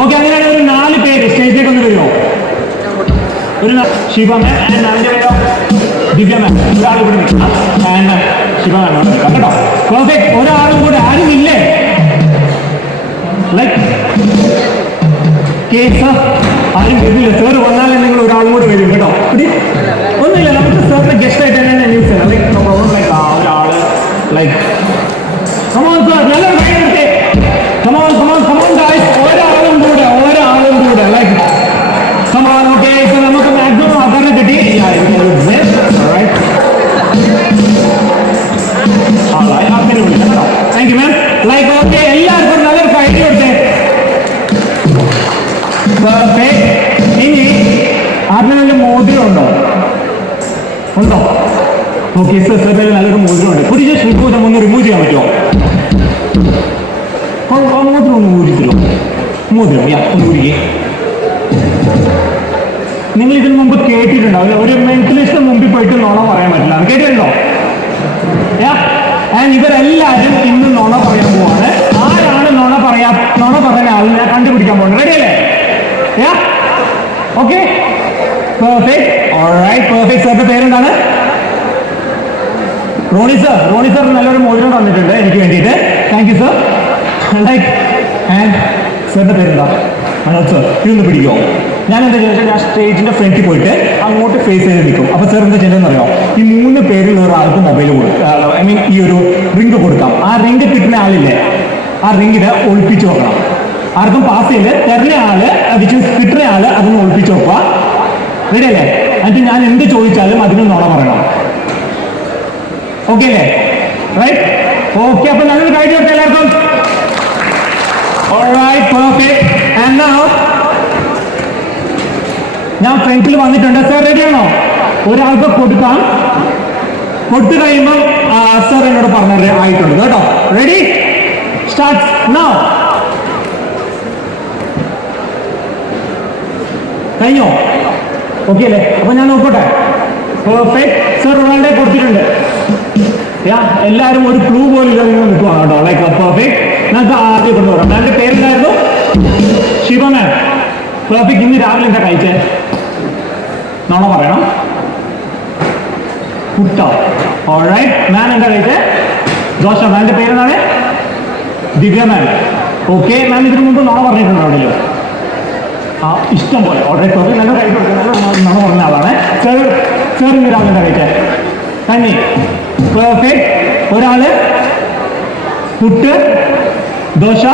Okay അങ്ങനെയാണെങ്കിൽ ഒരു നാല് പേര് സ്റ്റേജിലേക്ക് ഒന്ന് വരുമോ? ഒരു ശിവ മാം ആൻഡ് പേരോ? ദിവ്യ മാം. ഒരാൾ ഇവിടെ നിൽക്കണം ഒരാളും കൂടെ ആരും ഇല്ലേ ലൈക്ക് കേസ് ആരും വരുന്നില്ല സാർ വന്നാലേ നിങ്ങൾ ഒരാളും കൂടെ വരും. കേട്ടോ. ഒന്നുമില്ല. നമുക്ക് സാറിന്റെ ഗസ്റ്റ് ആയിട്ട് ലൈക്ക് എല്ലാവർക്കും നല്ലൊരു കൈ കൊടുത്തേ. ഇനി ആർക്കെങ്കിലും മോതിരം ഉണ്ടോ? ഉണ്ടോ ഓക്കെ സർ നല്ലൊരു മോതിരം ഉണ്ട് ഒരു ജസ്റ്റ് റിമൂവ് ഒന്ന് റിമൂവ് ചെയ്യാൻ പറ്റുമോ? മോതിരം ഒന്ന് ഊരിക്കലോ മോതിരം യാ നിങ്ങൾ ഇതിന് മുമ്പ് കേട്ടിട്ടുണ്ടാവില്ല ഒരു മെന്റലിസ്റ്റ് മുമ്പിൽ പോയിട്ട് നുണ പറയാൻ പറ്റില്ല. കേട്ടിട്ടുണ്ടോ? ആൻഡ് ഇവരെല്ലാവരും ഇന്ന് നുണ പറയാൻ പോവാണ്. ആരാണ് നുണ പറയാ നുണ പറഞ്ഞ ആളിനെ കണ്ടുപിടിക്കാൻ പോകുന്നത് റെഡി അല്ലേ? ഓക്കെ പെർഫെക്റ്റ് ഓൾറൈറ്റ് പെർഫെക്റ്റ് സാറിന്റെ പേരെന്താണ്? റോണി സർ റോണി സർ നല്ലൊരു മോചനം തന്നിട്ടുണ്ട് എനിക്ക് വേണ്ടിയിട്ട്. Thank you sir like and സാറിന്റെ പേരെന്താ? മനോജ് സർ ഇതൊന്ന് പിടിക്കുമോ ഞാൻ എന്താ ചോദിച്ചാൽ ഞാൻ സ്റ്റേജിന്റെ ഫ്രണ്ടിൽ പോയിട്ട് അങ്ങോട്ട് ഫേസ് ചെയ്ത് നിൽക്കും. അപ്പൊ സാർ എന്താ ചെയ്യുന്നതെന്ന് അറിയാം? ഈ മൂന്ന് പേരിൽ ഒരാൾക്ക് മൊബൈൽ കൊടുക്കാം ഐ മീൻ ഈ ഒരു റിംഗ് കൊടുക്കാം. ആ റിംഗ് കിട്ടുന്ന ആളില്ലേ? ആ റിംഗിനെ ഒളിപ്പിച്ചു വെക്കണം. ആർക്കും പാസ് ചെയ്ത് തരുന്ന ആൾ അത് കിട്ടുന്ന ആൾ അതൊന്ന് ഒളിപ്പിച്ചു വെക്കുക. റെഡി അല്ലേ? എന്നിട്ട് ഞാൻ എന്ത് ചോദിച്ചാലും അതിന് നുണ പറയണം. ഓക്കെ അല്ലേ? റൈറ്റ് ഓക്കെ അപ്പൊ നല്ലൊരു കാര്യം എല്ലാവർക്കും. All right, perfect. And now, ഞാൻ ഫ്രണ്ടിൽ വന്നിട്ടുണ്ട്. സാർ റെഡിയാണോ ഒരാൾക്ക് കൊടുക്കാം. കൊടുത്തു കഴിയുമ്പോൾ സാർ എന്നോട് പറഞ്ഞ ആയിട്ടുണ്ട്. കേട്ടോ? റെഡി സ്റ്റാർട്ട് നോ കഴിഞ്ഞോ? ഓക്കെ അല്ലേ? അപ്പൊ ഞാൻ നോക്കട്ടെ. പെർഫെക്റ്റ് സർ ഒരാളുടെ കൊടുത്തിട്ടുണ്ട്. യാ എല്ലാവരും ഒരു ക്ലൂ പോലും ഇങ്ങനെ നിൽക്കുവാണ് കേട്ടോ. ലൈക്ക് പെർഫെക്റ്റ് നമുക്ക് ആദ്യം കൊണ്ടുപോകാം മാമിന്റെ പേരെന്തായിരുന്നു? ശിവ പെർഫെക്റ്റ് ഇന്ന് രാവിലെ എന്താ കഴിച്ചേ? നോണ പറയണം. പുട്ടോ ഓൾറൈറ്റ് മാം എന്താ കഴിച്ചേ ദോശ മാന്റെ പേരെന്താണ് ദിവ്യ മാൻ ഓക്കെ മാൻ ഇതിനു മുമ്പ് നോണ പറഞ്ഞിട്ടുണ്ടോ ആ ഇഷ്ടം പോലെ. ഓൾറെഡി പെർഫെക്റ്റ് നല്ല കൈ കൊടുക്കുക നല്ല നോണ പറഞ്ഞ ആളാണ്. ചെറു രാവിലെ എന്താ കഴിച്ചേ തന്നെ പെർഫെക്റ്റ് ഒരാൾ. പുട്ട്. ദോശ.